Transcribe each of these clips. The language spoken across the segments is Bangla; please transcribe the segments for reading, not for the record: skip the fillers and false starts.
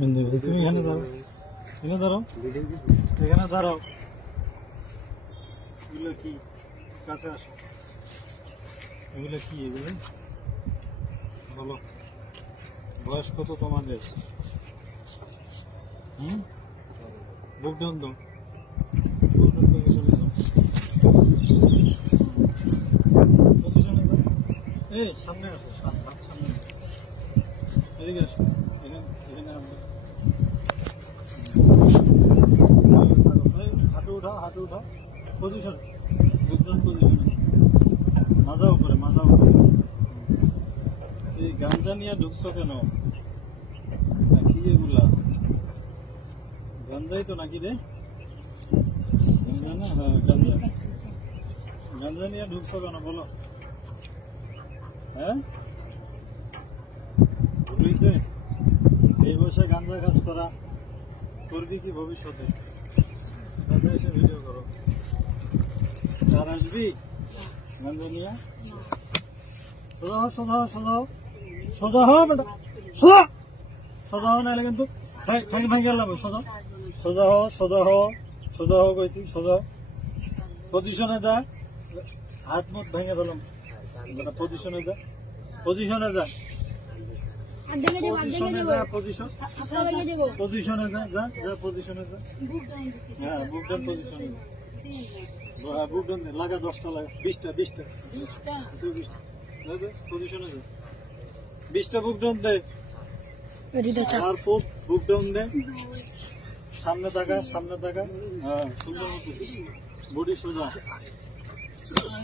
তুমি এখানে দাঁড়াও, এখানে দাঁড়াও, এখানে দাঁড়াও। এগুলো কি? কাছে আসো। এগুলো কি? এগুলো বলো। বয়স কত তোমাদের? বুক ডাউন দাও। এই সামনে আসো, সামনে এদিকে আসো। এখানে হাঁটু উঠাও, হাঁটু উঠাও। পজিশন, বুকডাউন পজিশনে। মাজা উপরে, মাজা উপরে। এই গাঞ্জা নিয়ে ঢুকছো কেন? কি এগুলা? গাঞ্জাই তো নাকি রে? গাঞ্জা না? হ্যাঁ গাঞ্জা। গাঞ্জা নিয়ে ঢুকছো কেন বলো? হ্যাঁ, বুঝছে? এই বয়সে গাঞ্জা কাজ করা করবি কি ভবিষ্যতে? কাছে এসে ভিডিও করো। আর আসবি গাঞ্জা নিয়ে? সোজা হও, সোজা হও, সোজা হও, সোজা হও বেটা, সোজা, সোজা হও, নাহলে কিন্তু ভাঙি গেলাম। সোজা, সোজা হও, সোজা হও, সোজা হও কইছি, সোজা। পজিশনে যা, হাত মুখ ভেঙে দিলাম। পজিশনে যা, পজিশনে যা, পজিশনে যা, পজিশনে যা, যা যা পজিশনে যা। হ্যাঁ বুক ডাউন পজিশনে যা। বুক ডাউন লাগা, 10টা লাগা, 20টা পজিশনে যা। 20টা বুক ডাউন দে। আর বুক ডাউন দে। সামনে তাকা, সামনে তাকা। হ্যাঁ সুন্দর মতো বডি সোজা,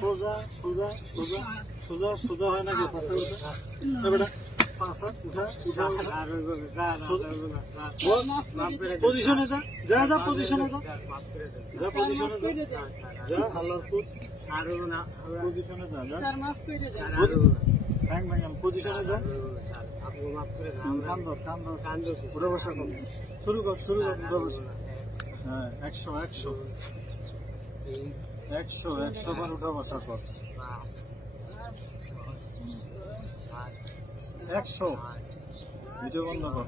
সোজা সোজা সোজা সোজা সোজা হয় নাকি? পাশা উঠা বেটা, পাশা উঠা, উঠা পজিশনে যা, যা যা পজিশনে যা, যা পজিশনে যা, যা আল্লাহর পজিশনে যা, যা পজিশনে যা। কান ধর, উঠে বসা কর, শুরু কর, শুরু কর, উঠে বসা। হ্যাঁ 100 100 100 100 বার উঠা বসা কর। 100 ভিডিও বন্ধ কর।